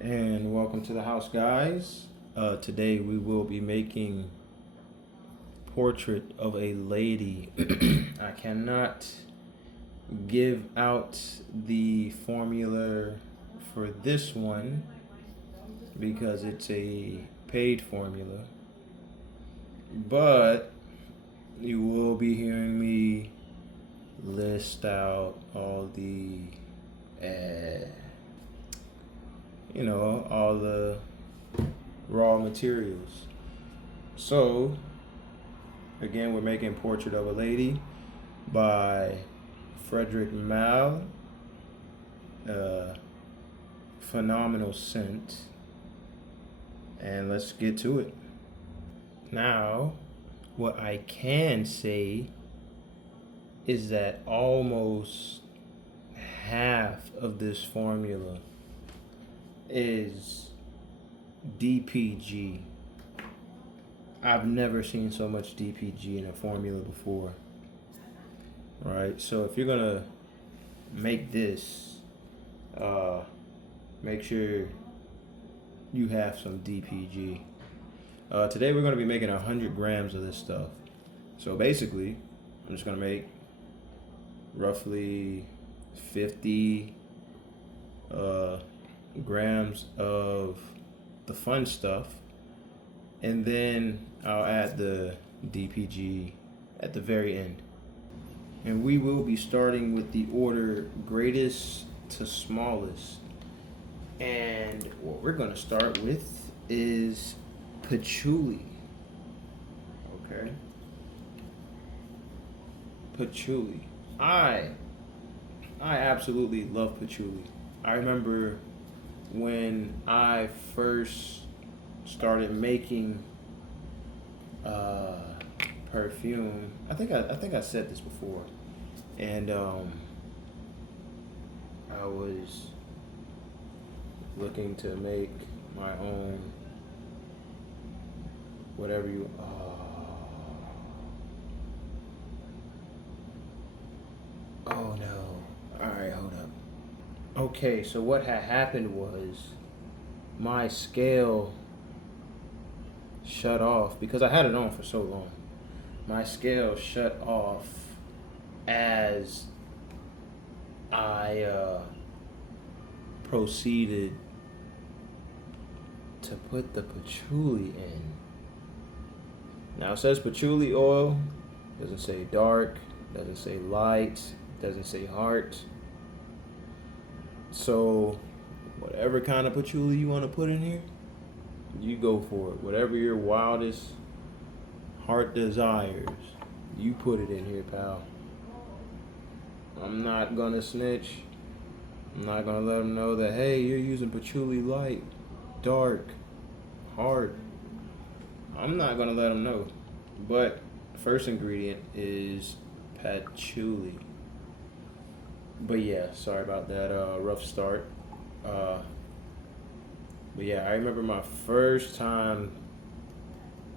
And welcome to the house, guys. Today we will be making portrait of a lady. I cannot give out the formula for this one because it's a paid formula, but you will be hearing me list out all the all the raw materials. So, again, we're making Portrait of a Lady by Frédéric Malle. Phenomenal scent. And let's get to it. Now, what I can say is that almost half of this formula is DPG. I've never seen so much DPG in a formula before. Right? So if you're gonna make this, make sure you have some DPG. Today we're gonna be making 100 grams of this stuff. So basically, I'm just gonna make roughly 50 grams of the fun stuff, and then I'll add the DPG at the very end. And we will be starting with the order greatest to smallest. And what we're going to start with is patchouli. Okay. Patchouli. I absolutely love patchouli. I remember when I first started making perfume. I think I said this before, and I was looking to make my own whatever you. Oh no! All right, hold up. Okay, so what had happened was my scale shut off because I had it on for so long. My scale shut off as I proceeded to put the patchouli in. Now it says patchouli oil, doesn't say dark, doesn't say light, doesn't say heart. So whatever kind of patchouli you want to put in here, you go for it. Whatever your wildest heart desires, you put it in here, pal. I'm not gonna snitch. I'm not gonna let them know that, hey, you're using patchouli light, dark, hard. I'm not gonna let them know. But first ingredient is patchouli. But yeah, sorry about that rough start. But yeah, I remember my first time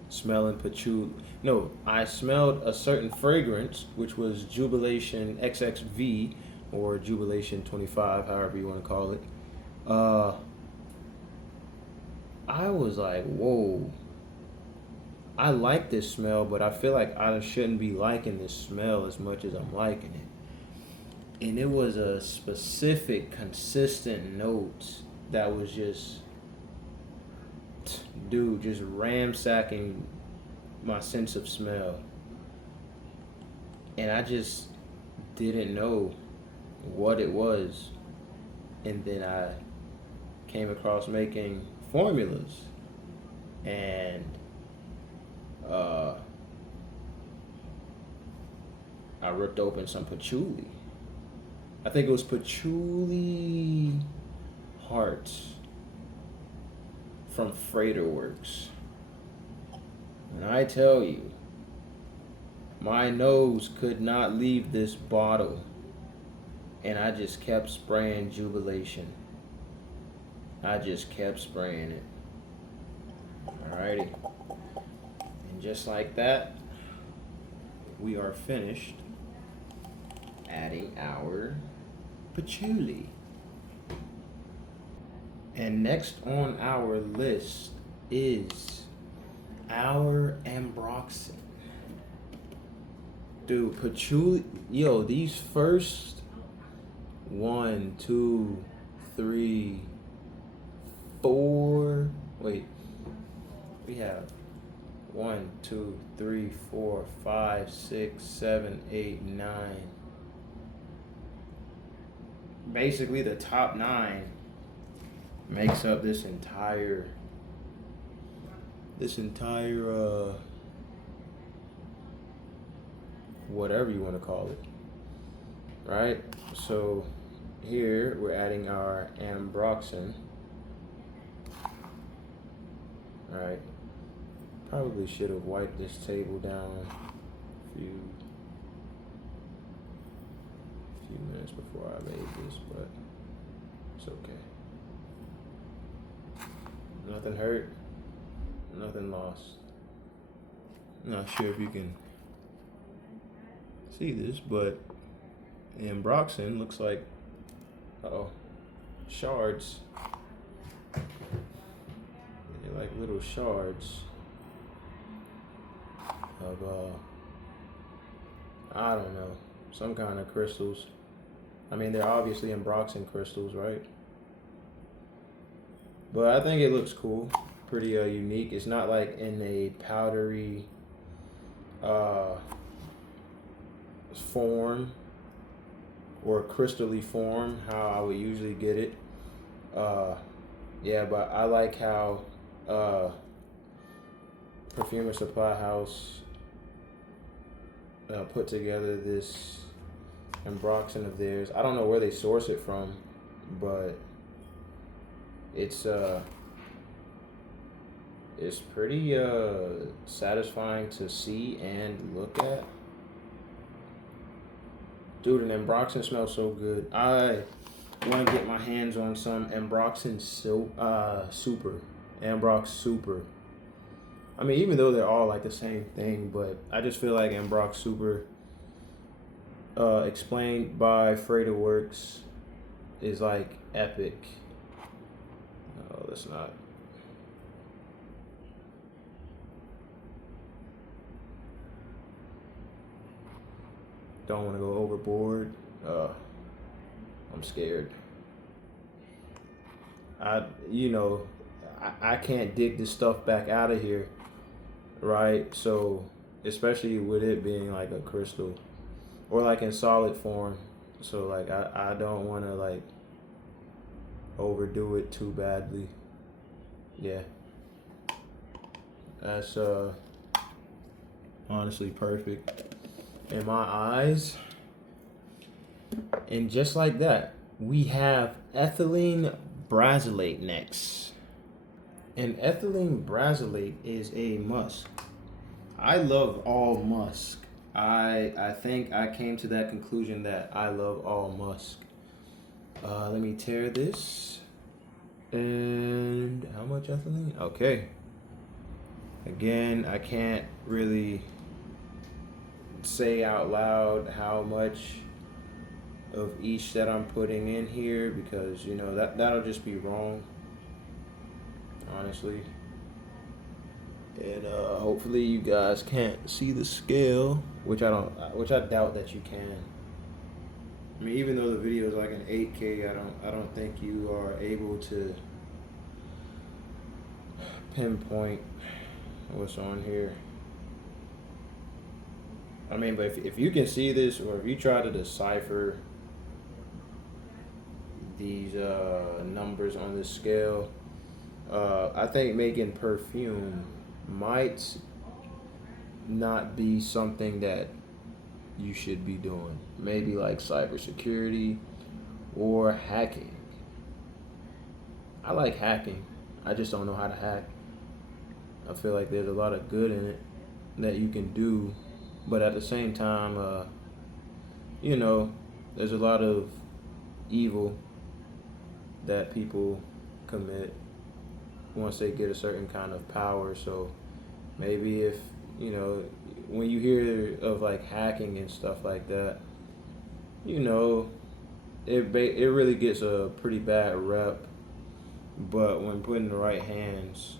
smelling patchouli. No, I smelled a certain fragrance, which was Jubilation XXV or Jubilation 25, however you want to call it. I was like, whoa. I like this smell, but I feel like I shouldn't be liking this smell as much as I'm liking it. And it was a specific, consistent note that was just ransacking my sense of smell. And I just didn't know what it was. And then I came across making formulas. And I ripped open some patchouli. I think it was patchouli heart from Freighter Works. And I tell you, my nose could not leave this bottle, and I just kept spraying Jubilation. I just kept spraying it. Alrighty. And just like that, we are finished adding our patchouli. And next on our list is our Ambroxan. Dude, patchouli. Yo, these first 1, 2, 3, 4. Wait, we have 1, 2, 3, 4, 5, 6, 7, 8, 9. Basically, the top 9 makes up this entire whatever you want to call it, right? So here we're adding our Ambroxan. All right, probably should have wiped this table down a few minutes before I made this, but it's okay. Nothing hurt, nothing lost. I'm not sure if you can see this, but Ambroxan looks like shards. They're like little shards of I don't know, some kind of crystals. I mean, they're obviously Ambroxan crystals, right? But I think it looks cool, pretty unique. It's not like in a powdery form or crystally form how I would usually get it. Yeah, but I like how Perfumer Supply House put together this Ambroxan of theirs. I don't know where they source it from, but it's pretty satisfying to see and look at. Dude, an Ambroxan smells so good. I want to get my hands on some Ambroxan Super. Ambrox Super. I mean, even though they're all like the same thing, but I just feel like Ambrox Super, explained by Freighter Works, is like epic. Oh, that's not. Don't want to go overboard. I'm scared. I can't dig this stuff back out of here, right? So, especially with it being like a crystal or like in solid form. So like I don't want to like overdo it too badly. Yeah. That's honestly perfect in my eyes. And just like that, we have ethylene brazilate next. And ethylene brazilate is a musk. I love all musk. I think I came to that conclusion that I love all musk. Let me tear this. And how much ethylene? Okay. Again, I can't really say out loud how much of each that I'm putting in here because that'll just be wrong, honestly. And hopefully you guys can't see the scale, which I doubt that you can. I mean, even though the video is like an 8K, I don't think you are able to pinpoint what's on here. I mean, but if you can see this, or if you try to decipher these numbers on this scale, I think making perfume might not be something that you should be doing. Maybe like cybersecurity or hacking. I like hacking. I just don't know how to hack. I feel like there's a lot of good in it that you can do, but at the same time, there's a lot of evil that people commit once they get a certain kind of power. So maybe if when you hear of like hacking and stuff like that, it really gets a pretty bad rep But when put in the right hands,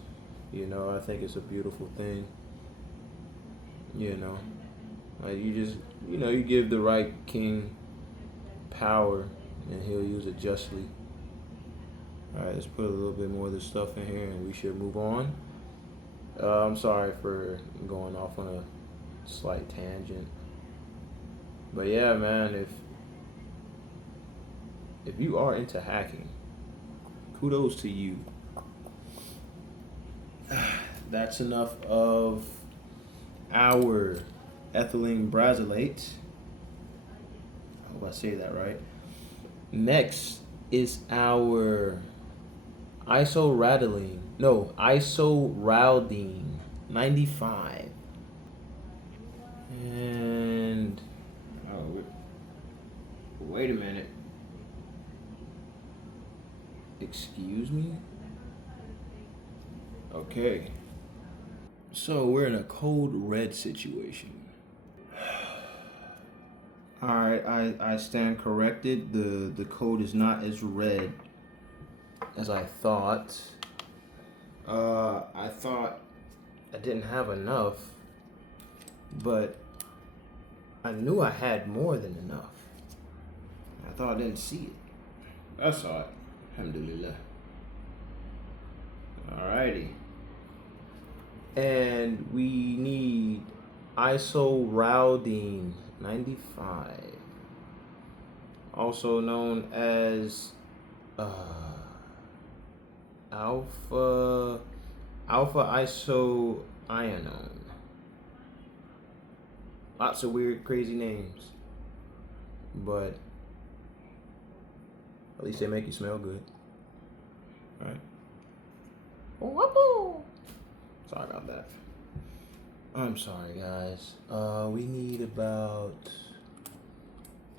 I think it's a beautiful thing. You know, like you just, you give the right king power, and he'll use it justly. All right, let's put a little bit more of this stuff in here, and we should move on. I'm sorry for going off on a slight tangent, but yeah, man, if you are into hacking, kudos to you. That's enough of our ethylene brasilate. I hope I say that right. Next is our isoraldine 95. And wait a minute. Excuse me? Okay. So we're in a code red situation. Alright, I stand corrected. The code is not as red as I thought. I thought I didn't have enough, but I knew I had more than enough. I thought I didn't see it. I saw it. Alhamdulillah. Alrighty. And we need isoraldine 95, also known as alpha isoionone. Lots of weird, crazy names, but at least they make you smell good. All right. Whoop-whoop. Sorry about that. I'm sorry, guys. We need about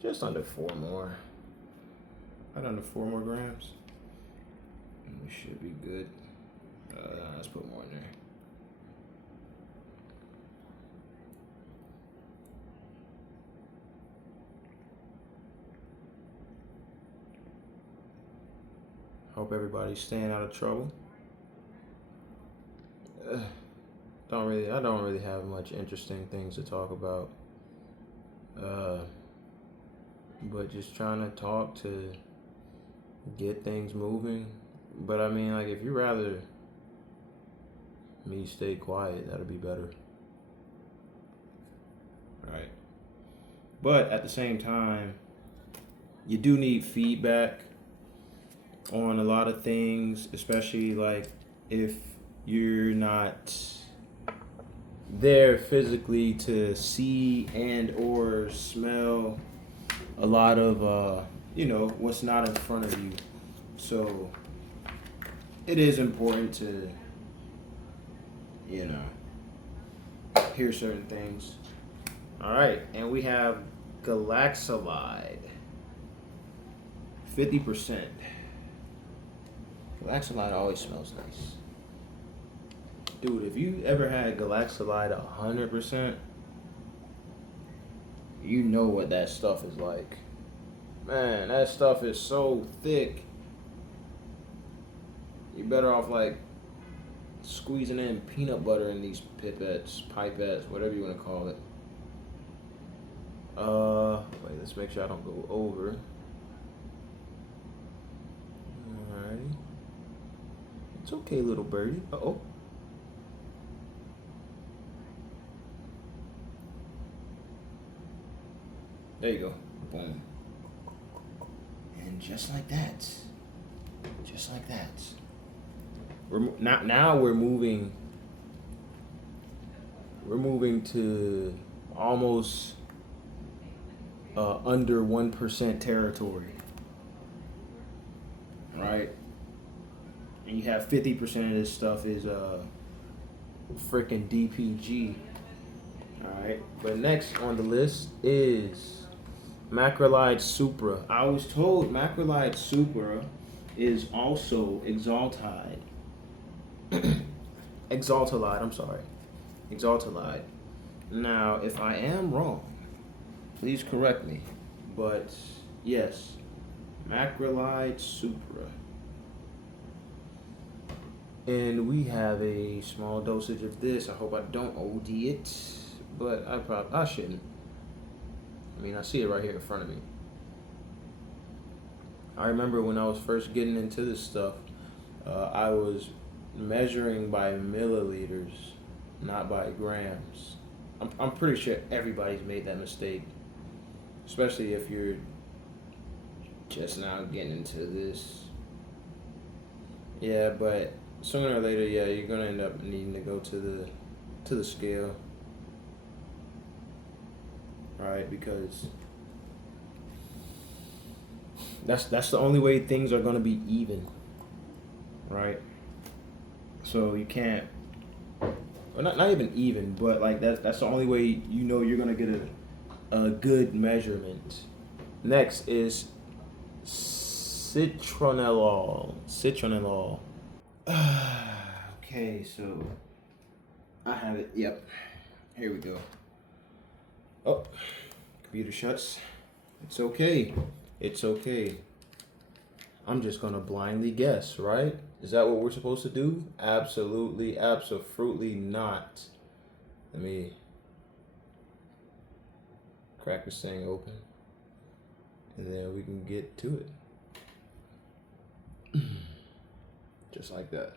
just under 4 more. Right under 4 more grams. And we should be good. Let's put more in there. Hope everybody's staying out of trouble. I don't really have much interesting things to talk about. But just trying to talk to get things moving. But I mean, like, if you rather me stay quiet, that'll be better. Right. But at the same time, you do need feedback on a lot of things, especially like if you're not there physically to see and or smell a lot of what's not in front of you. So it is important to hear certain things. All right, and we have galaxolide 50%. Galaxolide always smells nice. Dude, if you ever had galaxolide 100%, you know what that stuff is like. Man, that stuff is so thick. You're better off like squeezing in peanut butter in these pipettes, whatever you want to call it. Wait, let's make sure I don't go over. Alrighty. It's okay, little birdie. Uh-oh. There you go. Boom. And just like that. We're moving to almost under 1% territory. Right? And you have 50% of this stuff is freaking DPG. Alright. But next on the list is macrolide supra. I was told macrolide supra is also exaltide. Exaltalide. Now, if I am wrong, please correct me. But yes, macrolide supra. And we have a small dosage of this. I hope I don't OD it, but I shouldn't. I mean, I see it right here in front of me. I remember when I was first getting into this stuff, I was measuring by milliliters, not by grams. I'm pretty sure everybody's made that mistake, especially if you're just now getting into this. Yeah, but sooner or later, yeah, you're gonna end up needing to go to the scale, right? Because that's the only way things are gonna be even, right? So you can't, well, not even even, but like that's the only way you know you're gonna get a good measurement. Next is citronellol. Citronellol. Okay, so I have it. Yep. Here we go. Oh, computer shuts. It's okay. It's okay. I'm just gonna blindly guess, right? Is that what we're supposed to do? Absolutely, absolutely not. Let me crack this thing open, and then we can get to it. Just like that.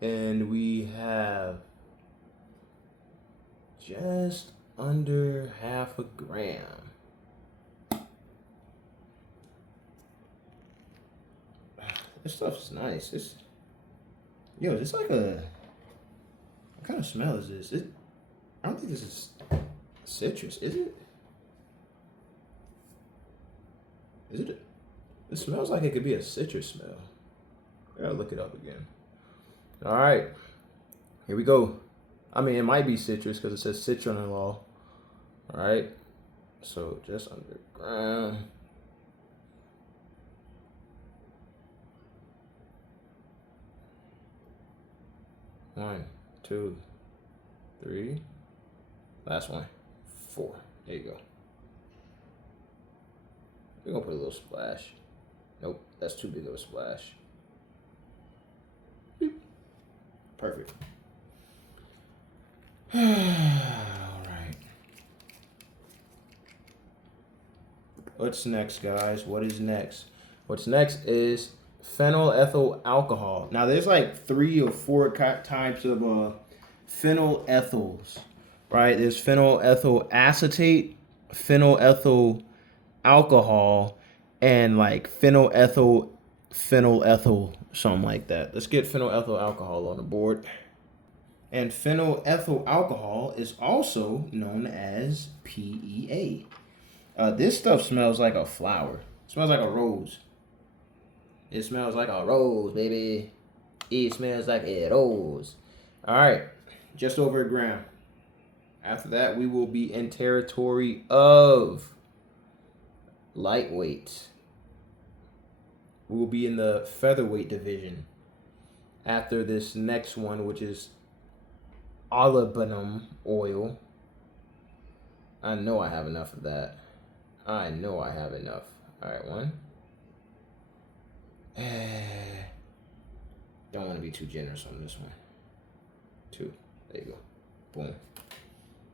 And we have just under half a gram. This stuff's nice. This, yo, is this like a, what kind of smell is this? I don't think this is citrus, is it? Is it? It smells like it could be a citrus smell. I gotta look it up again. All right, here we go. I mean, it might be citrus because it says citronellol. All right, so just under gram. One, two, three. Last one, 4. There you go. We're gonna put a little splash. Nope, that's too big of a splash. Beep. Perfect. All right. What's next, guys? What is next? What's next is phenylethyl alcohol. Now, there's like 3 or 4 types of phenylethals, right? There's phenylethyl acetate, phenylethyl alcohol, and like phenylethyl, something like that. Let's get phenylethyl alcohol on the board. And phenylethyl alcohol is also known as PEA. This stuff smells like a flower. It smells like a rose. It smells like a rose, baby. It smells like a rose. All right, just over a gram. After that, we will be in territory of lightweight. We will be in the featherweight division after this next one, which is olibanum oil. I know I have enough of that. I know I have enough. All right, 1. Don't want to be too generous on this one. 2. There you go. Boom.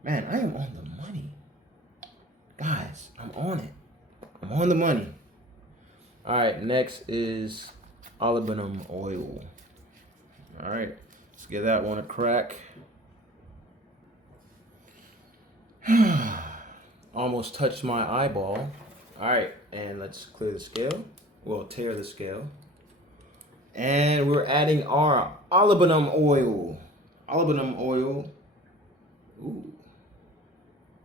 Man, I am on the money. Guys, I'm on it. I'm on the money. All right, next is olibanum oil. All right, let's give that one a crack. Almost touched my eyeball. All right, and let's clear the scale. We'll tear the scale. And we're adding our olibanum oil. Olibanum oil. Ooh.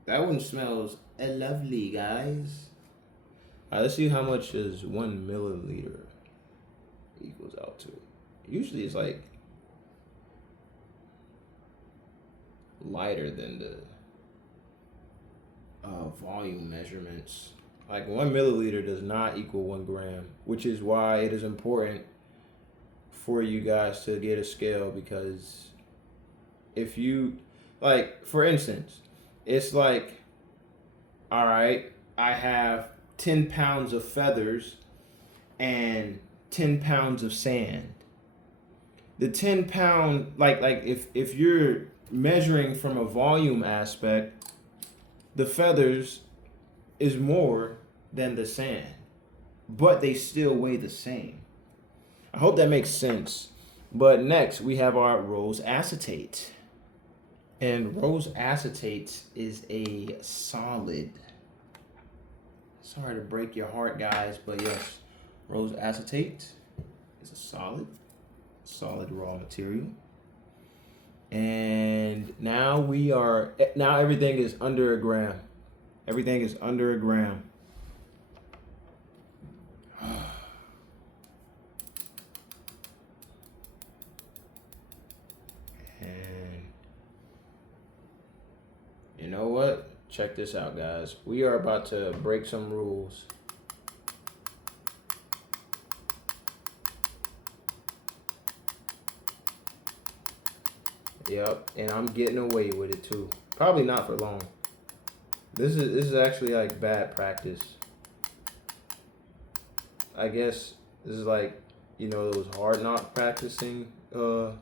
That one smells lovely, guys. All right, let's see how much is 1 milliliter equals out to. Usually it's like lighter than the volume measurements. Like 1 milliliter does not equal 1 gram, which is why it is important for you guys to get a scale, because if you, like, for instance, it's like, all right, I have 10 pounds of feathers and 10 pounds of sand. the 10 pound, like if you're measuring from a volume aspect, the feathers is more than the sand, but they still weigh the same. I hope that makes sense. But next we have our rose acetate. And rose acetate is a solid. Sorry to break your heart, guys, but yes, rose acetate is a solid raw material. And now everything is under a gram. Everything is under a gram. And you know what? Check this out, guys. We are about to break some rules. Yep, and I'm getting away with it too. Probably not for long. This is actually like bad practice. I guess this is like, you know, those hard knock practicing. There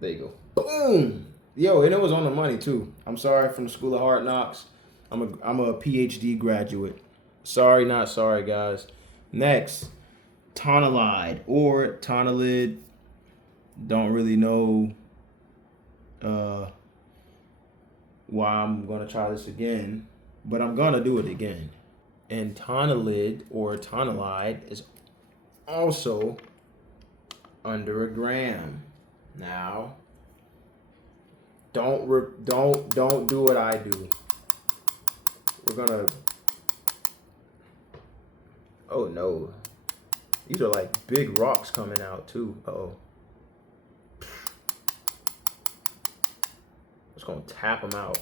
you go. Boom. Yo, and it was on the money too. I'm sorry, from the School of Hard Knocks. I'm a PhD graduate. Sorry, not sorry, guys. Next, tonalide or tonalid. Don't really know why I'm gonna try this again, but I'm gonna do it again. And tonalid or tonalide is also under a gram. Now, don't do what I do. We're gonna. Oh no, these are like big rocks coming out too. Uh-oh. Just gonna tap them out.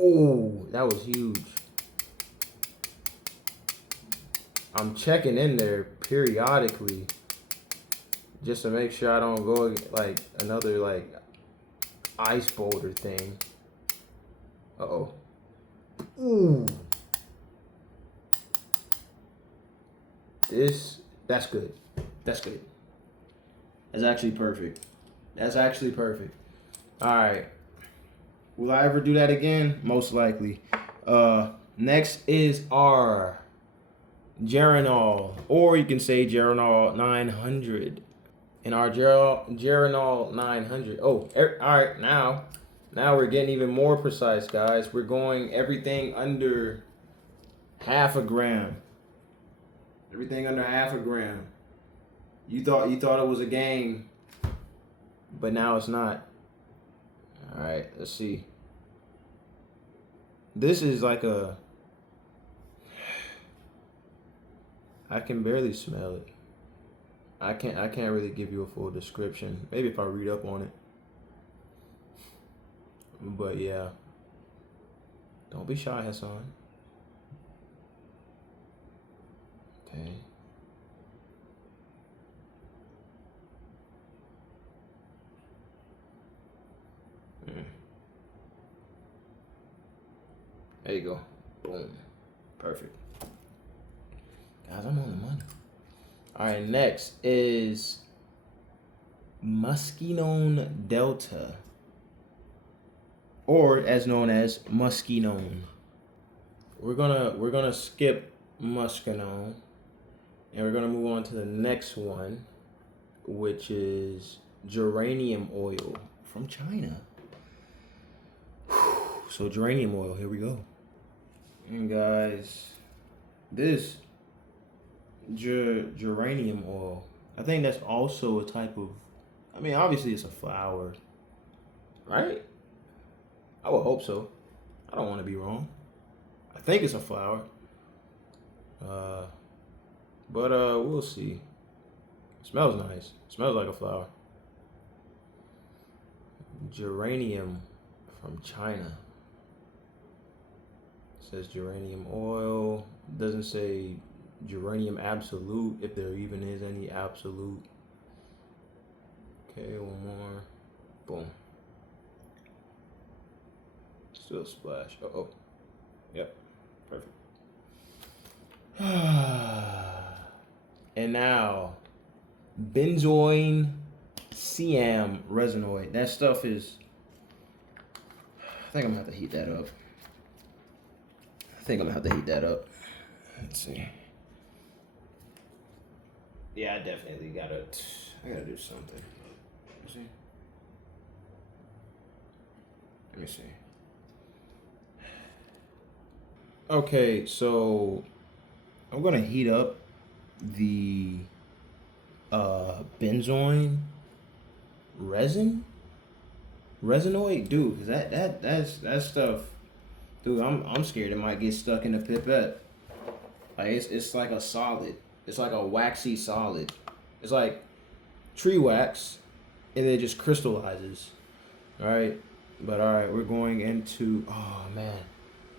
Oh, that was huge. I'm checking in there periodically just to make sure I don't go like another like ice boulder thing. Uh-oh. Ooh. That's good. That's good. That's actually perfect. That's actually perfect. All right. Will I ever do that again? Most likely. Next is our Geranol, or you can say Geranol 900. And our Geranol 900. Oh, all right. Now we're getting even more precise, guys. We're going everything under half a gram. Everything under half a gram. You thought it was a game, but now it's not. All right, let's see. This is like I can barely smell it. I can't really give you a full description. Maybe if I read up on it. But yeah. Don't be shy, Hassan. Okay. There you go. Boom. Perfect. Guys, I'm on the money. All right, next is Muskinone Delta, or as known as Muskinone. We're gonna skip Muskinone, and we're gonna move on to the next one, which is geranium oil from China. So geranium oil, here we go. And guys, this geranium oil, I think that's also a type of, I mean, obviously it's a flower, right? I would hope so. I don't want to be wrong. I think it's a flower. But we'll see. It smells nice. It smells like a flower. Geranium from China. It says geranium oil. It doesn't say geranium absolute, if there even is any absolute. Okay, one more. Boom. Still splash. Oh. Yep. Perfect. And now, benzoin CM resinoid. That stuff is. I think I'm gonna have to heat that up. Let's see. Yeah, I definitely gotta do something. Let me see. Okay, so I'm gonna heat up the benzoin resinoid, dude, cause that stuff, dude. I'm scared it might get stuck in the pipette. Like it's like a solid. It's like a waxy solid. It's like tree wax, and it just crystallizes. All right, but all right, we're going into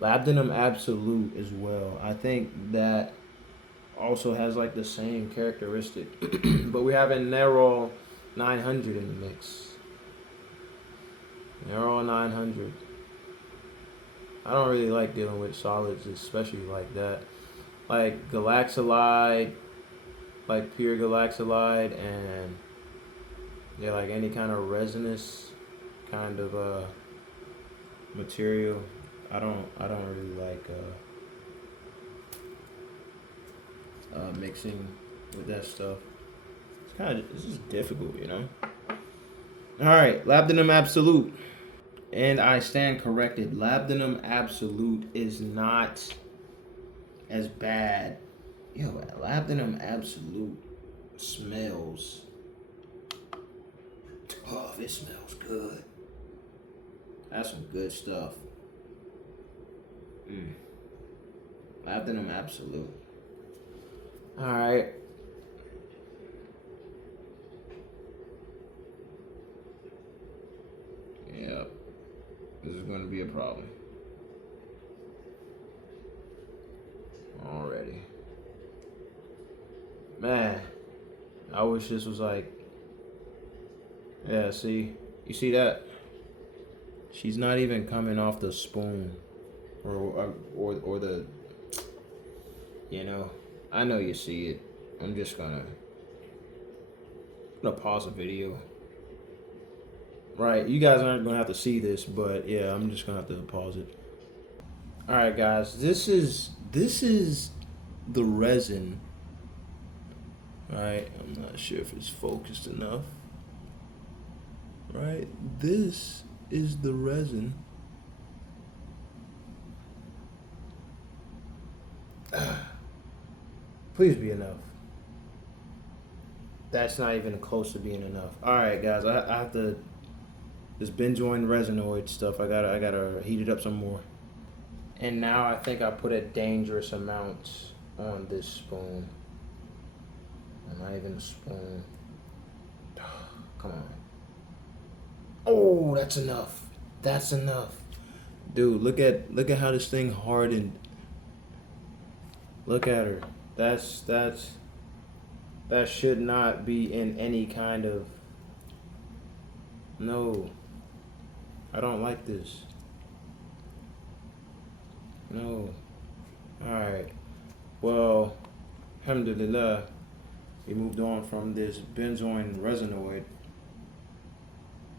Labdanum Absolute as well. I think that also has like the same characteristic, but we have a Nerol 900 in the mix. Nerol 900. I don't really like dealing with solids, especially like that. Like Galaxolide, like pure Galaxolide, and yeah, like any kind of resinous kind of material. I don't really like mixing with that stuff. It's just difficult, you know. All right, Labdanum Absolute, and I stand corrected. Labdanum Absolute is not as bad. Yo, Labdanum Absolute smells tough. It smells good. That's some good stuff. Labdanum Absolute. All right. Yeah, this is going to be a problem. Already. Man, I wish this was like, yeah, see? You see that? She's not even coming off the spoon or the, you know, I know you see it. I'm just gonna pause the video. Right, you guys aren't gonna have to see this, but yeah, I'm just gonna have to pause it. All right, guys, this is the resin. Right, I'm not sure if it's focused enough. Right, this is the resin. Please be enough. That's not even close to being enough. All right, guys, I have to. This benzoin resinoid stuff, I gotta heat it up some more. And now I think I put a dangerous amount on this spoon. Not even a spoon. Come on. Oh, that's enough. That's enough. Dude, look at how this thing hardened. Look at her. That should not be in any kind of. No. I don't like this. No. Alright. Well, alhamdulillah, we moved on from this benzoin resinoid.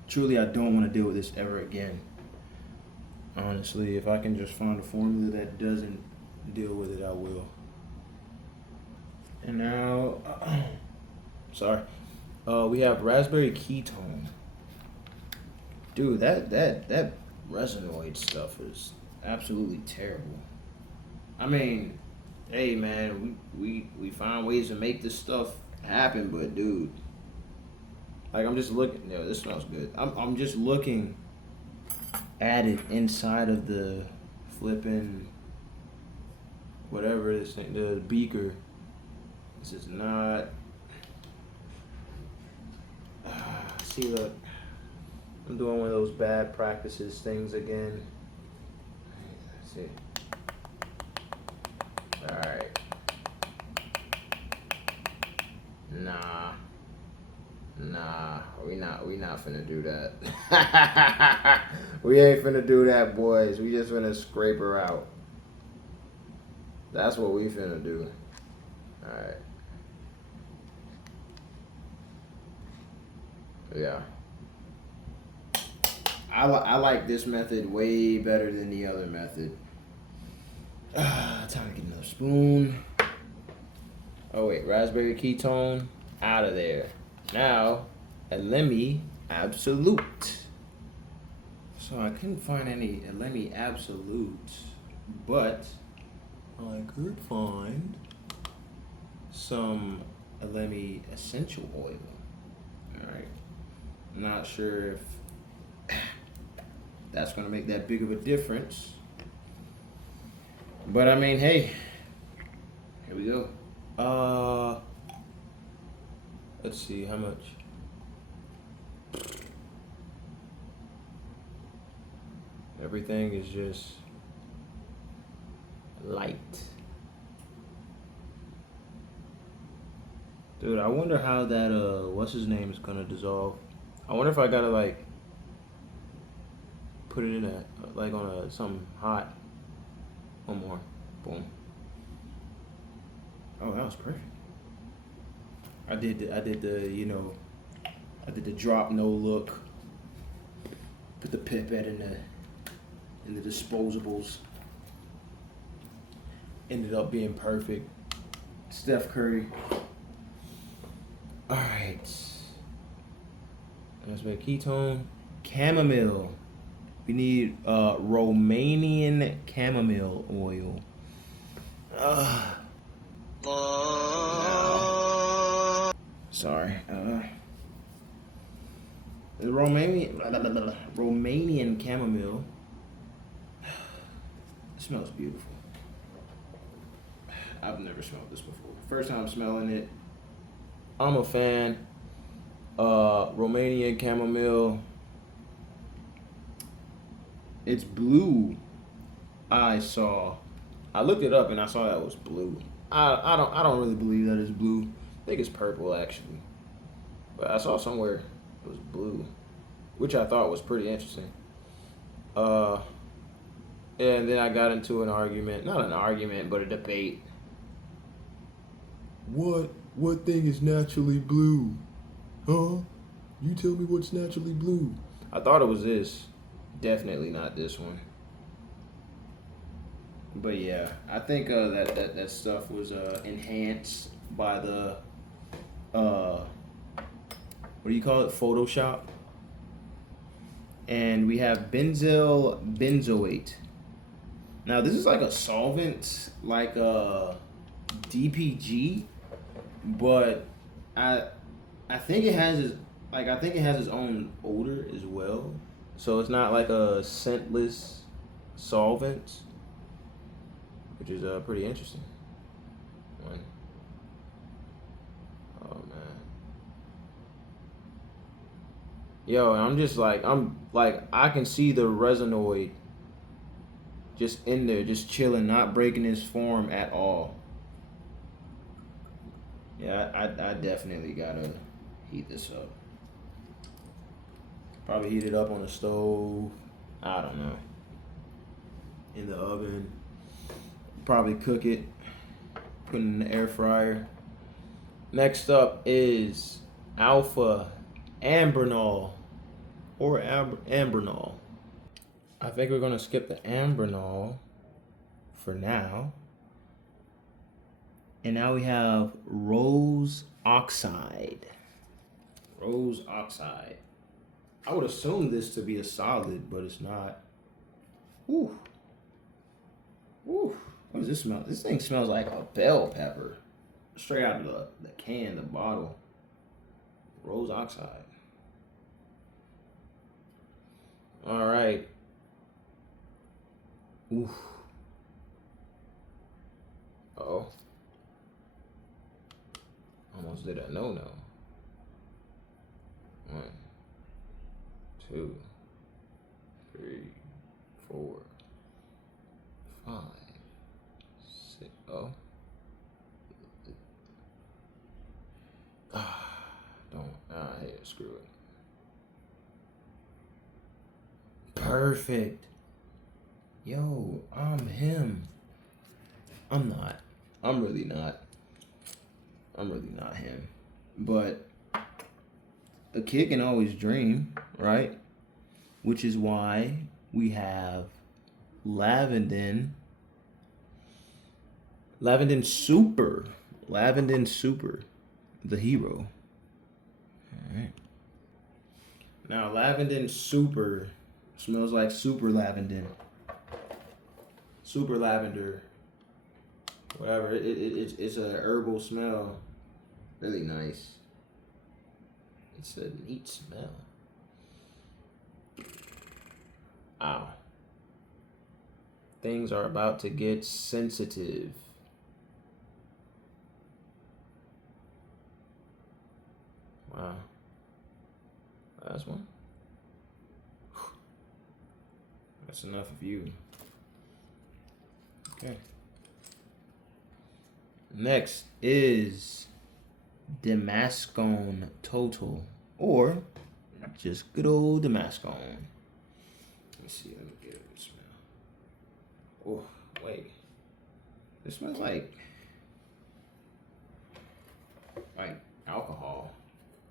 Truly, I don't want to deal with this ever again. Honestly, if I can just find a formula that doesn't deal with it, I will. And now, sorry, we have raspberry ketone. Dude, that resinoid stuff is absolutely terrible. I mean, hey man, we find ways to make this stuff happen, but dude, like I'm just looking. Yo, this smells good. I'm just looking at it inside of the flipping whatever this thing, the beaker. This is not. See, look, I'm doing one of those bad practices things again. Let's see. All right. Nah. Nah, we not finna do that. We ain't finna do that, boys. We just finna scrape her out. That's what we finna do. Alright. Yeah. I like this method way better than the other method. Time to get another spoon. Oh wait, raspberry ketone out of there. Now, Elemi Absolute. So I couldn't find any Elemi Absolute, but I could find some Elemi Essential Oil. Alright. Not sure if that's gonna make that big of a difference. But I mean, hey, here we go. Let's see how much. Everything is just light. Dude, I wonder how that what's his name is gonna dissolve. I wonder if I gotta like put it in a like on a something hot. One more. Boom. Oh, that was perfect. I did the drop no look. Put the pipette in the disposables. Ended up being perfect. Steph Curry. All right. That's my ketone. Chamomile. We need Romanian chamomile oil. Sorry. The Romanian chamomile. It smells beautiful. I've never smelled this before. First time smelling it. I'm a fan. Romanian chamomile. It's blue. I looked it up and I saw that it was blue. I don't really believe that it's blue. I think it's purple actually. But I saw somewhere it was blue, which I thought was pretty interesting. And then I got into an argument, not an argument, but a debate. What thing is naturally blue? Huh? You tell me what's naturally blue. I thought it was this. Definitely not this one. But yeah, I think that stuff was enhanced by the what do you call it? Photoshop. And we have benzyl benzoate. Now this is like a solvent, like a DPG, but I think it has its own odor as well. So it's not like a scentless solvent, which is pretty interesting. Oh man. Yo, I'm like I can see the resinoid just in there, just chilling, not breaking his form at all. Yeah, I definitely gotta heat this up. Probably heat it up on the stove. I don't know. In the oven. Probably cook it. Put it in the air fryer. Next up is alpha ambronol or ambronol. I think we're gonna skip the ambronol for now. And now we have rose oxide. Rose oxide. I would assume this to be a solid, but it's not. Ooh. Ooh. What does this smell? This thing smells like a bell pepper. Straight out of the can, the bottle. Rose oxide. All right. Ooh. Uh-oh. Almost did a no-no. 1, 2, 3, 4, 5, 6. Oh. Don't. Hey, perfect. Yo, I'm him. I'm not. I'm really not. I'm really not him. But a kid can always dream, right? Which is why we have Lavendin. Lavendin Super. Lavendin Super. The hero. Alright. Now, Lavendin Super smells like super lavendin. Super lavender. Whatever. It's a herbal smell. Really nice. It's a neat smell. Ow. Things are about to get sensitive. Wow. Last one. That's enough of you. Okay. Next is Damascone Total, or just good old Damascone. Let's see, let me get it smell. Oh, wait. This smells like alcohol.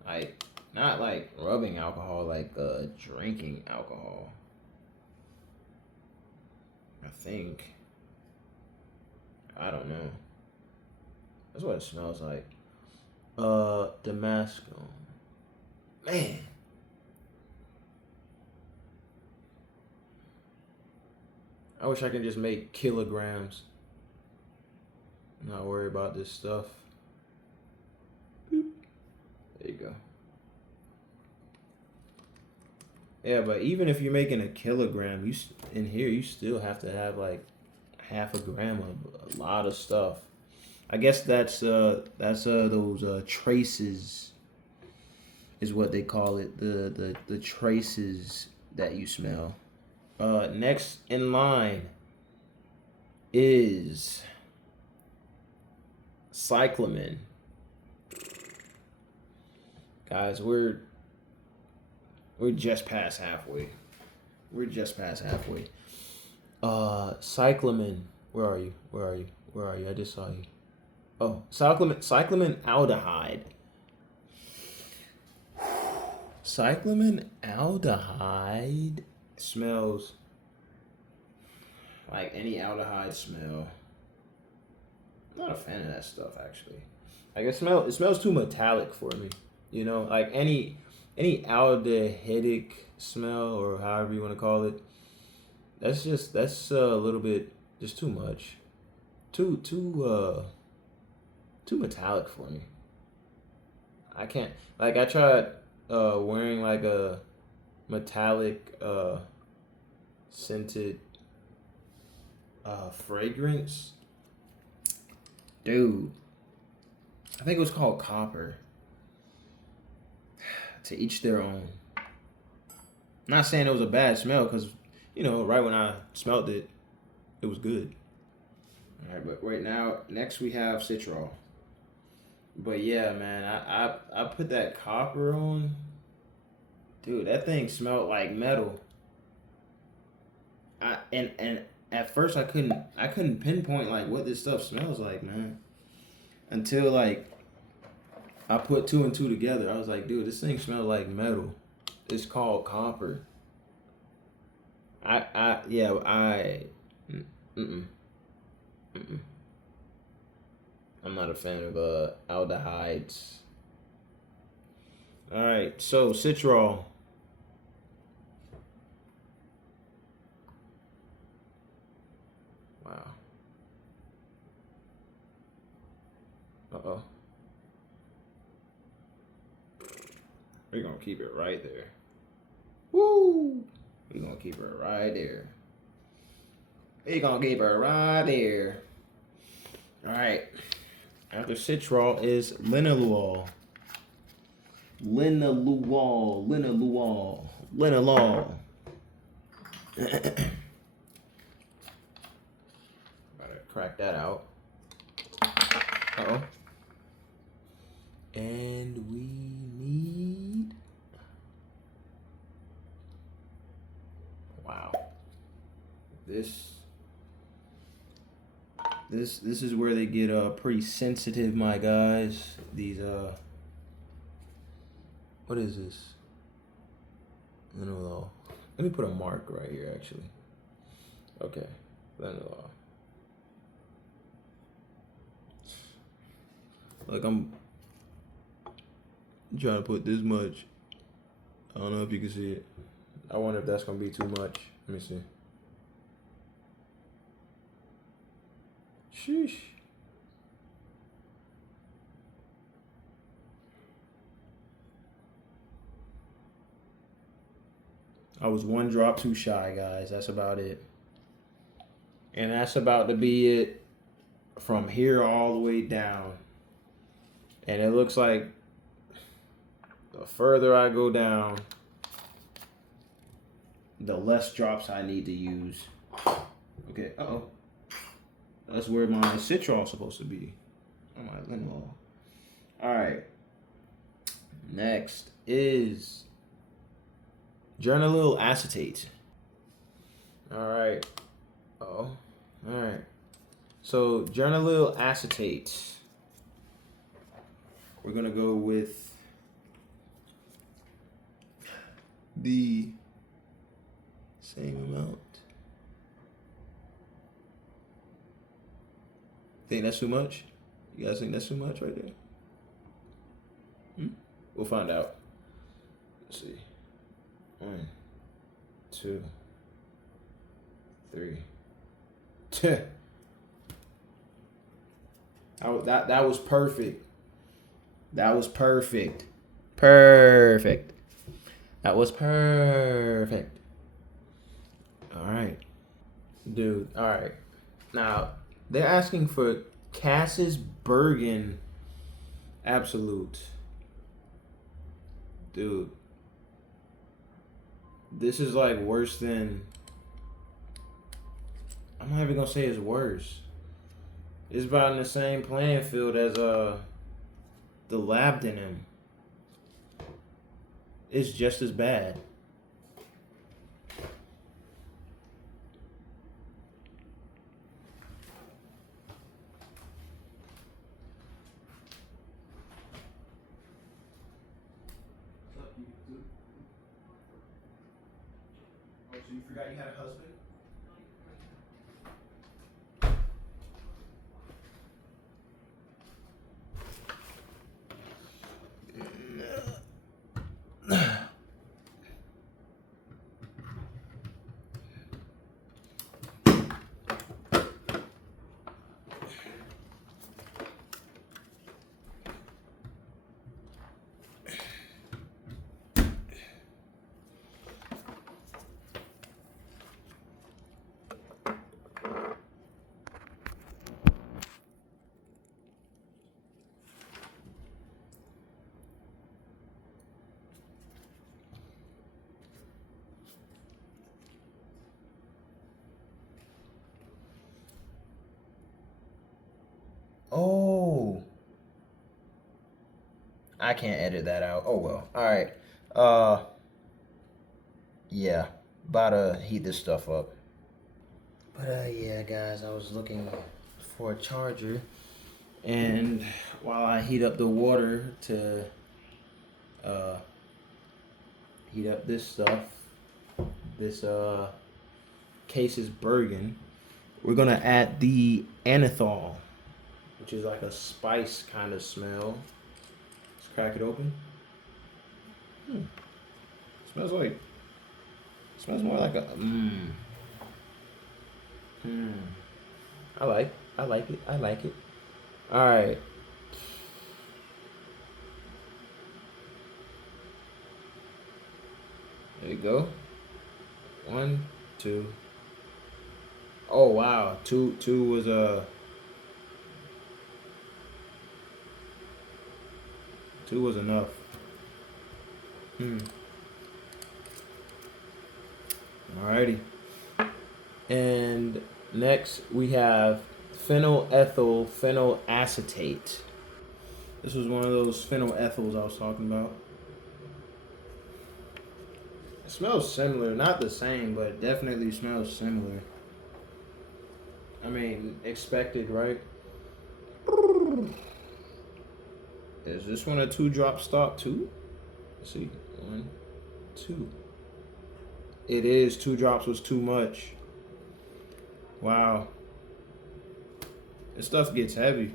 Like, not like rubbing alcohol, like drinking alcohol. I think. I don't know. That's what it smells like. Damascone. Man. I wish I could just make kilograms. Not worry about this stuff. Boop. There you go. Yeah, but even if you're making a kilogram, in here you still have to have like half a gram of a lot of stuff. I guess that's those traces is what they call it. The traces that you smell. Next in line is cyclamen. Guys, we're just past halfway. We're just past halfway. Cyclamen. Where are you? Where are you? Where are you? I just saw you. Oh, cyclamen aldehyde. Cyclamen aldehyde smells like any aldehyde smell. I'm not a fan of that stuff, actually. Like it smells too metallic for me. You know, like any aldehydic smell, or however you want to call it. That's a little bit just too much. Too metallic for me. I can't, like, I tried wearing like a metallic scented fragrance. Dude, I think it was called Copper. To each their own. Not saying it was a bad smell, because, you know, right when I smelled it, it was good. All right, but wait, now, next we have Citral. But yeah, man, I put that Copper on. Dude, that thing smelled like metal. And at first I couldn't pinpoint like what this stuff smells like, man. Until like I put two and two together. I was like, dude, this thing smells like metal. It's called Copper. I'm not a fan of aldehydes. All right, so Citral. Wow. Uh-oh. We're gonna keep it right there. Woo! We're gonna keep her right there. We're gonna keep her right there. All right. After Citral is linalool. Linalool. Gotta crack that out. Uh-oh. And we need... Wow. This is where they get pretty sensitive, my guys. These what is this? I don't know. Let me put a mark right here actually. Okay. Linalool. Like I'm trying to put this much. I don't know if you can see it. I wonder if that's gonna be too much. Let me see. Sheesh. I was one drop too shy, guys. That's about it. And that's about to be it from here all the way down. And it looks like the further I go down, the less drops I need to use. Okay, uh-oh. That's where my citral is supposed to be. Oh, my linalool. All right. Next is journallyl acetate. All right. Oh, all right. So journallyl acetate. We're gonna go with the same amount. Think that's too much? You guys think that's too much right there? We'll find out. Let's see. 1, 2, 3, 10. That was perfect. That was perfect. Perfect. That was perfect. All right. Dude, all right. Now, they're asking for Cassis Bergen Absolute. Dude. This is like worse than... I'm not even gonna say it's worse. It's about in the same playing field as the Labdanum. It's just as bad. Oh, so you forgot you had a husband? Oh. I can't edit that out. Oh well. Alright. Yeah. About to heat this stuff up. But yeah guys, I was looking for a charger. And while I heat up the water to heat up this stuff, this Cassis Bergen, we're gonna add the anethol, which is like a spice kind of smell. Let's crack it open. Smells more like a I like it. All right. There you go. 1, 2. Oh wow, two was two was enough. Alrighty. And next we have phenylethyl phenylacetate. This was one of those phenylethals I was talking about. It smells similar, not the same, but it definitely smells similar. I mean, expected, right? Is this one a 2-drop stop too? Let's see. 1, 2. It is. 2 drops was too much. Wow. This stuff gets heavy.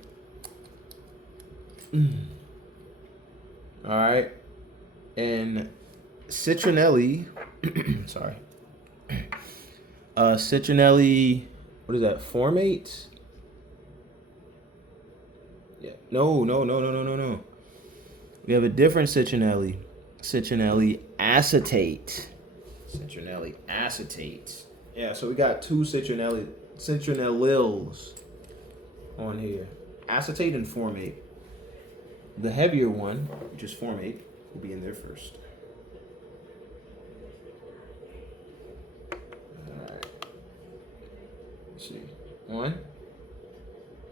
All right. And citronelli, sorry. Citronelli, what is that? Formate? Yeah. No. We have a different citronelli. Citronelli acetate. Citronelli acetate. Yeah, so we got 2 citronellils on here. Acetate and formate. The heavier one, which is formate, will be in there first. Alright. Let's see. 1.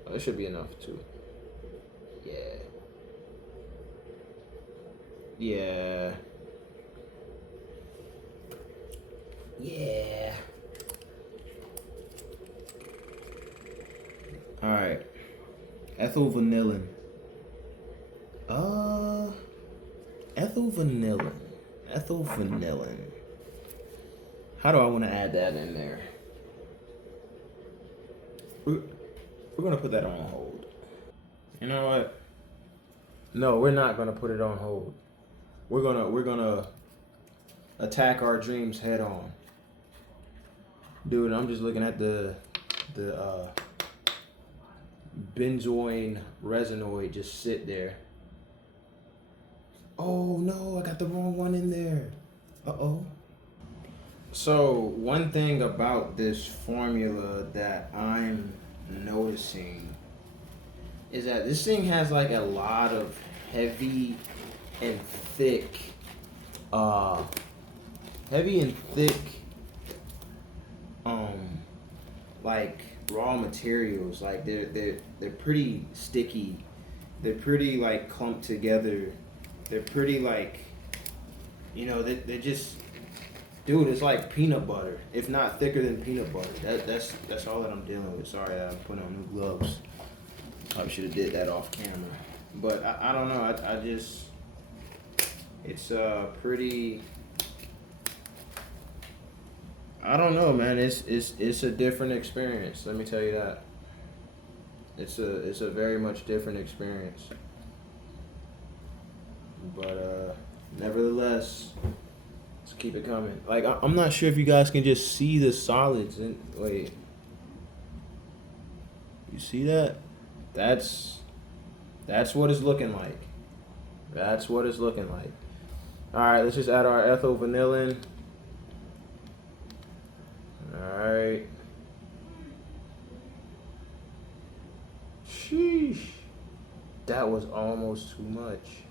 Oh, this should be enough too. Yeah. Yeah. Yeah. Alright. Ethyl vanillin. Ethyl vanillin. How do I want to add that in there? We're gonna put that on hold. You know what? No, we're not gonna put it on hold. We're gonna attack our dreams head on. Dude, I'm just looking at the benzoin resinoid just sit there. Oh no, I got the wrong one in there. Uh-oh. So one thing about this formula that I'm noticing is that this thing has like a lot of heavy and thick like raw materials. Like they're pretty sticky. They're pretty like clumped together. They're pretty like, you know, they're just, dude, it's like peanut butter, if not thicker than peanut butter. That's all that I'm dealing with. Sorry, I'm putting on new gloves. Probably should have did that off camera. But I don't know. I just, it's pretty. I don't know, man. It's a different experience. Let me tell you that. It's a very much different experience. But nevertheless, let's keep it coming. Like I'm not sure if you guys can just see the solids. And wait, you see that? That's what it's looking like. That's what it's looking like. All right, let's just add our ethyl vanillin. All right. Sheesh. That was almost too much.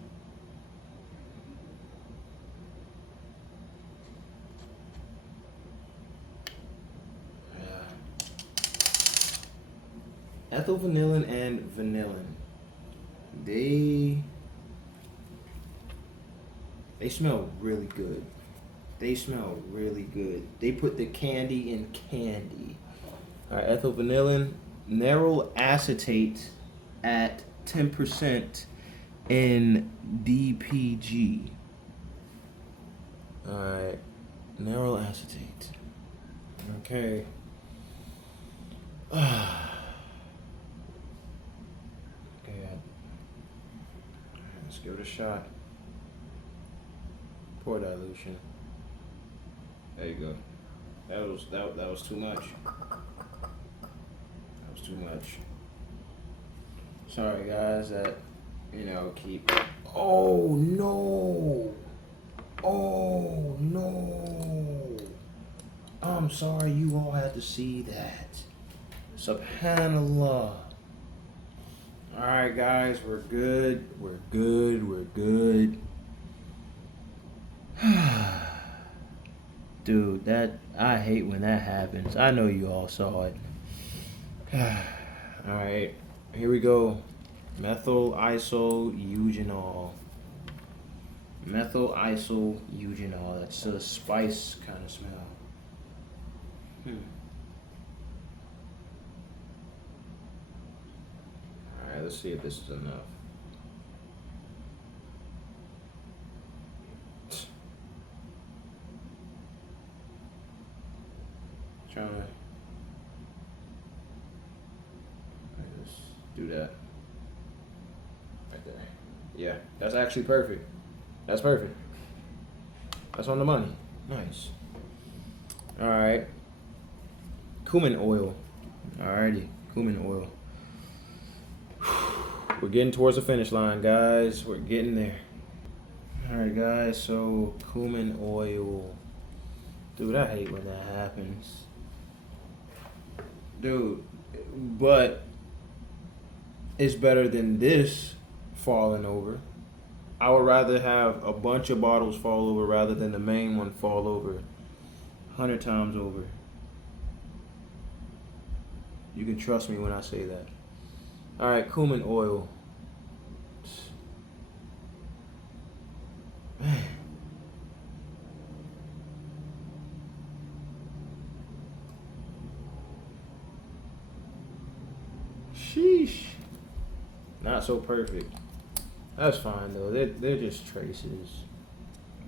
Ethyl vanillin and vanillin. They smell really good. They smell really good. They put the candy in candy. All right, ethyl vanillin, narrow acetate at 10% in DPG. All right, narrow acetate. Okay. Let's give it a shot. Pour dilution. There you go. That was too much. That was too much. Sorry guys that, you know, keep. Oh no. Oh no. I'm sorry you all had to see that. Subhanallah. Alright guys, we're good. We're good. Dude, I hate when that happens. I know you all saw it. Alright, here we go. Methyl isoeugenol. Methyl isoeugenol. That's a spice kind of smell. right, let's see if this is enough. Trying to. Let's do that. Right there. Yeah, that's actually perfect. That's perfect. That's on the money. Nice. All right. Cumin oil. Alrighty, cumin oil. We're getting towards the finish line, guys. We're getting there. Alright, guys, so cumin oil. Dude, I hate when that happens. Dude, but it's better than this falling over. I would rather have a bunch of bottles fall over rather than the main one fall over 100 times over. You can trust me when I say that. All right, cumin oil. Man. Sheesh. Not so perfect. That's fine though. They're just traces.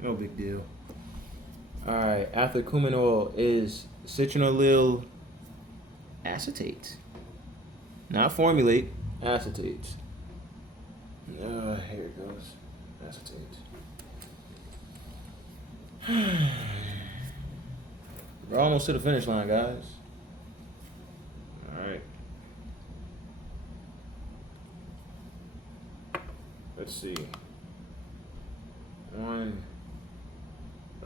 No big deal. All right. After cumin oil is citronelyl acetate. Not formulate. Acetate. Here it goes. Acetate. We're almost to the finish line, guys. All right. Let's see. 1.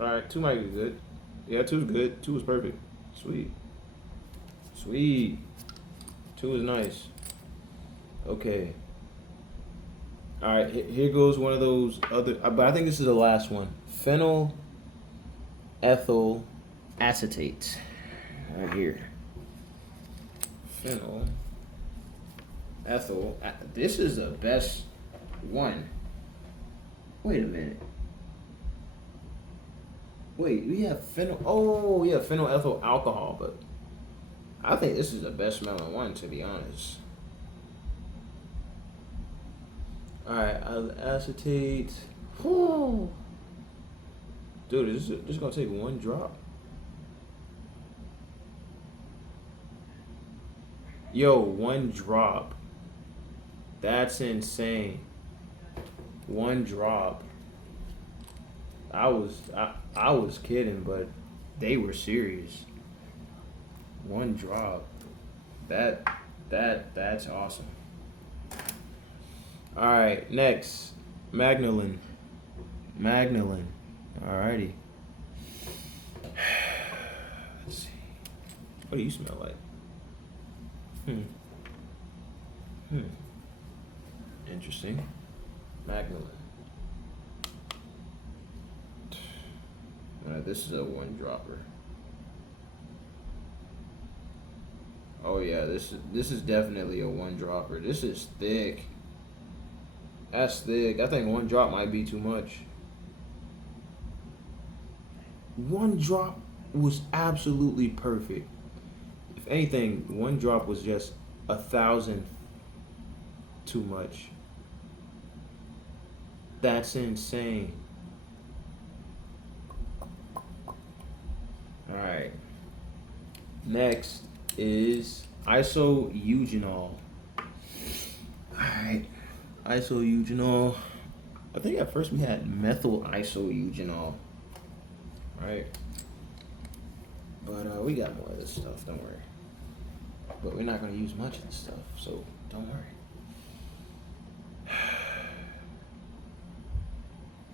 All right, 2 might be good. Yeah, 2's good. 2 is perfect. Sweet. Sweet. 2 is nice. Okay. All right, here goes one of those other, but I think this is the last one. Phenyl ethyl acetate. Right here. Phenyl ethyl. This is the best one. Wait a minute. Wait, we have phenyl. Oh, yeah, phenyl ethyl alcohol, but I think this is the best smelling one, to be honest. All right, acetate. Whew. Dude, this is gonna take 1 drop. Yo, 1 drop. That's insane. 1 drop. I was kidding, but they were serious. 1 drop. That's awesome. All right, next, Magnolin. Alrighty. Let's see. What do you smell like? Interesting. Magnolin. Alright, this is a 1 dropper. Oh yeah, this is definitely a 1 dropper. This is thick. That's thick. I think 1 drop might be too much. 1 drop was absolutely perfect. If anything, 1 drop was just 1,000 too much. That's insane. All right. Next is isoeugenol. All right. Isoeugenol. I think at first we had methyl isoeugenol. Right. But we got more of this stuff, don't worry. But we're not going to use much of this stuff, so don't worry.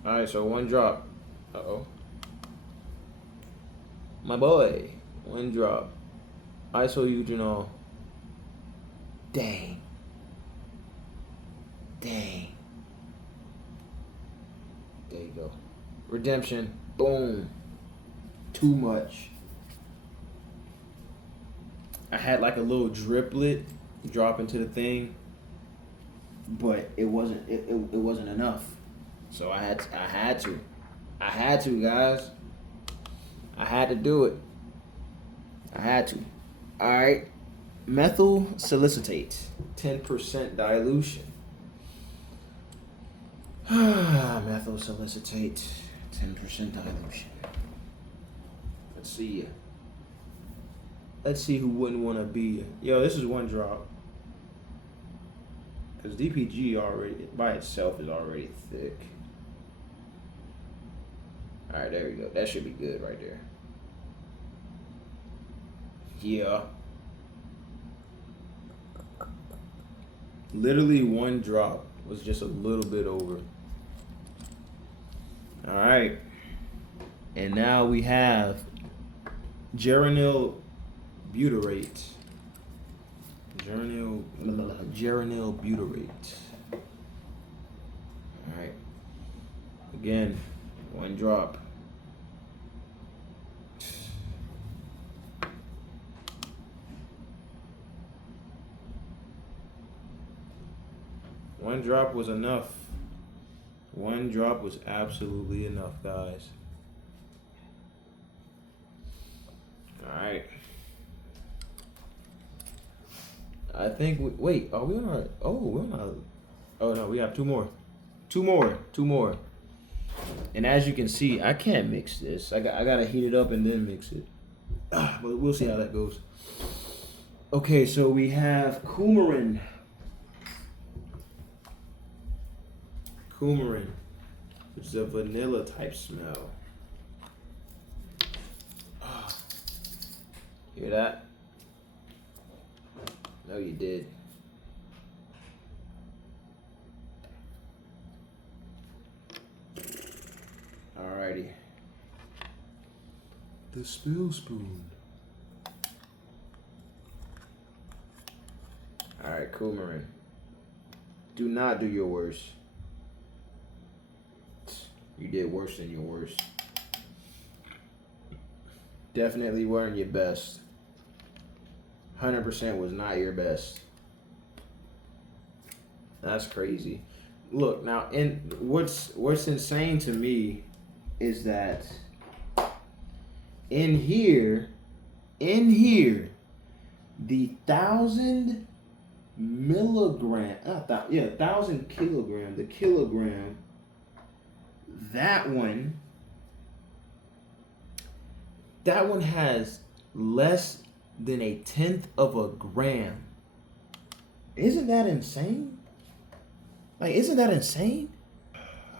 Alright, so 1 drop. Uh-oh. My boy. 1 drop. Isoeugenol. Dang. There you go. Redemption. Boom. Too much. I had like a little driplet drop into the thing, but it wasn't enough. So I had to guys. I had to do it. I had to. All right. methyl salicytate, 10% dilution. Methyl salicytate, 10% dilution. Let's see. Let's see who wouldn't want to be. Yo, this is one drop. Because DPG already, by itself, is already thick. Alright, there we go. That should be good right there. Yeah. Literally one drop was just a little bit over. Alright. And now we have geranyl butyrate. Geranyl butyrate. Alright. Again, one drop. One drop was enough. One drop was absolutely enough, guys. Alright. I think wait, are we on our we're on our, oh no, we have two more. Two more. And as you can see, I can't mix this. I gotta heat it up and then mix it. But we'll see how that goes. Okay, so we have coumarin. Coumarin, which is a vanilla type smell. Hear that? No, you did. Alrighty. The spill spoon. Alright, coumarin. Do not do your worst. You did worse than your worst. Definitely weren't your best. 100% was not your best. That's crazy. Look, now, what's insane to me is that in here, the 1,000 milligram, 1,000 kilogram, the kilogram, that one has less than 1/10 of a gram. Isn't that insane? Like, isn't that insane?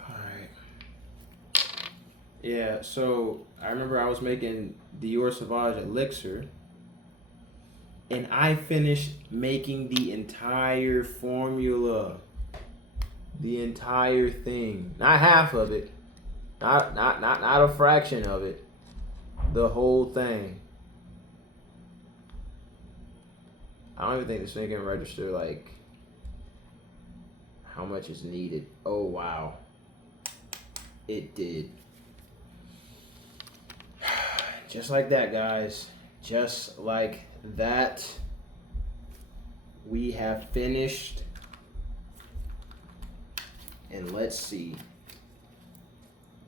Alright. Yeah, so I remember I was making Dior Sauvage Elixir, and I finished making the entire formula. The entire thing. Not half of it. Not a fraction of it. The whole thing. I don't even think this thing can register like how much is needed. Oh wow. It did. Just like that, guys. Just like that. We have finished. And let's see.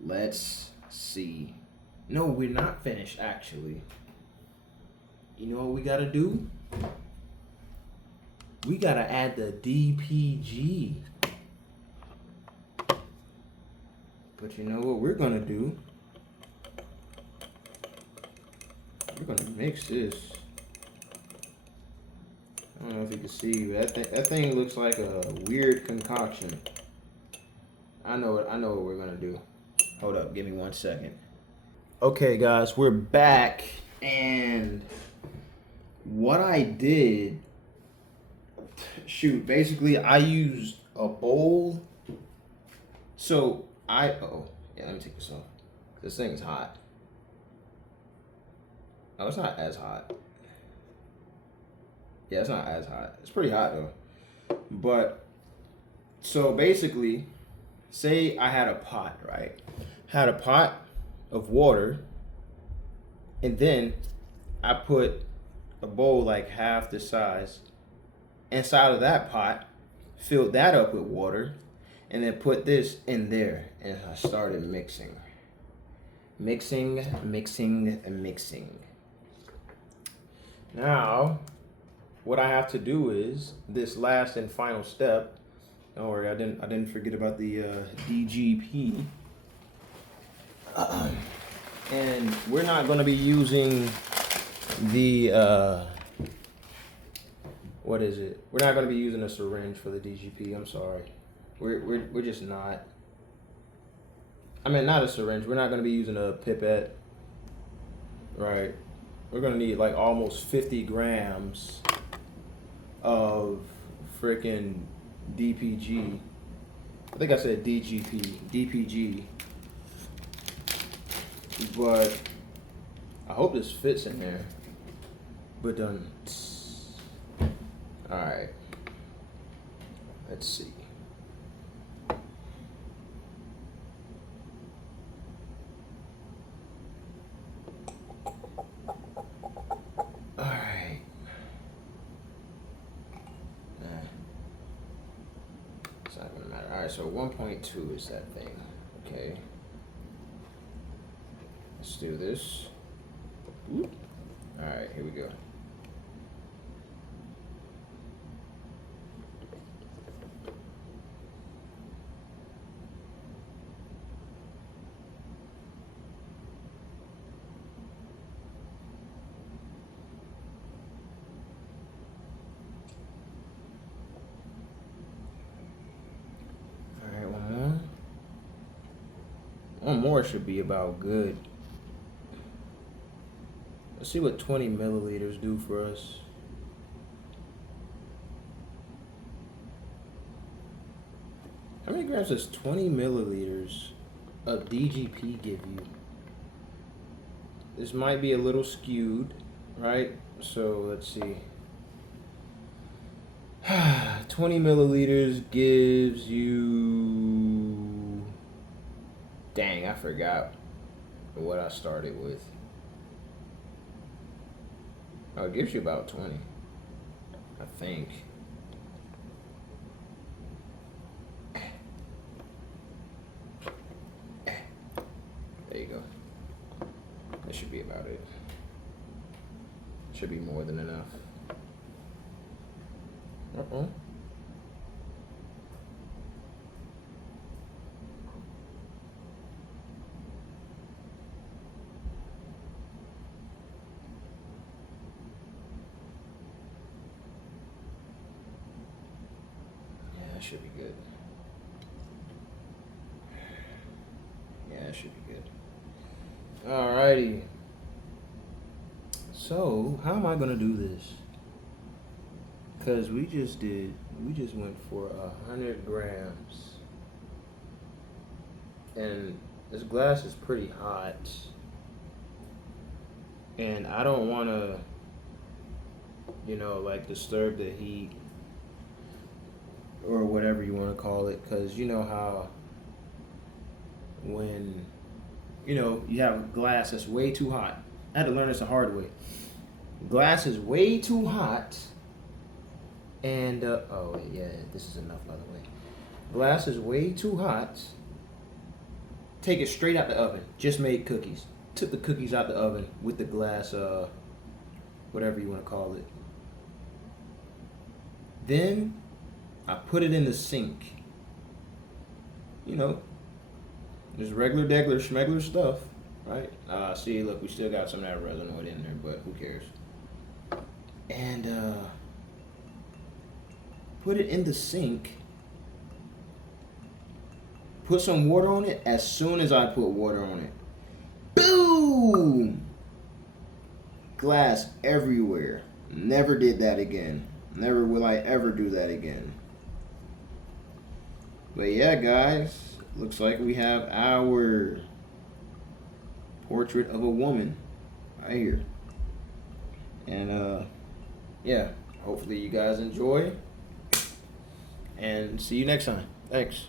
Let's see. No, we're not finished, actually. You know what we gotta do? We gotta add the DPG. But you know what we're gonna do? We're gonna mix this. I don't know if you can see, but that thing looks like a weird concoction. I know what we're gonna do. Hold up, give me 1 second. Okay, guys, we're back, and what I did, basically I used a bowl. So let me take this off. This thing is hot. Oh, it's not as hot. Yeah, it's not as hot. It's pretty hot though. But so basically, say I had a pot, right? Had a pot of water, and then I put a bowl like half the size inside of that pot, filled that up with water, and then put this in there, and I started mixing. Mixing. Now, what I have to do is this last and final step. Don't worry, I didn't forget about the DGP. And we're not going to be using the what is it? We're not going to be using a syringe for the DGP. I'm sorry. We're just not. I mean, not a syringe. We're not going to be using a pipette. Right. We're going to need like almost 50 grams of freaking DPG. I think I said DGP. DPG. But I hope this fits in there. But alright. Let's see. Alright. It's not gonna matter. Alright, so 1.2 is that thing. Okay. Let's do this. Alright, here we go. Alright, one more. One more should be about good. Let's see what 20 milliliters do for us. How many grams does 20 milliliters of DGP give you? This might be a little skewed, right? So let's see. 20 milliliters gives you... Dang, I forgot what I started with. Oh, it gives you about 20, I think. There you go. That should be about it. Should be more than enough. That should be good. Yeah, that should be good. Alrighty. So, how am I gonna do this? Because we just went for 100 grams. And this glass is pretty hot. And I don't wanna, like disturb the heat. Or whatever you want to call it, because you know how when you have a glass that's way too hot. I had to learn this the hard way. Glass is way too hot, and oh yeah, this is enough by the way. Glass is way too hot. Take it straight out the oven. Just made cookies. Took the cookies out the oven with the glass, whatever you want to call it. Then I put it in the sink. Just regular, degular, schmegler stuff, right? See, look, we still got some of that resinoid in there, but who cares? And put it in the sink. Put some water on it. As soon as I put water on it, boom! Glass everywhere. Never did that again. Never will I ever do that again. But yeah, guys, looks like we have our portrait of a woman right here. And yeah, hopefully you guys enjoy. And see you next time. Thanks.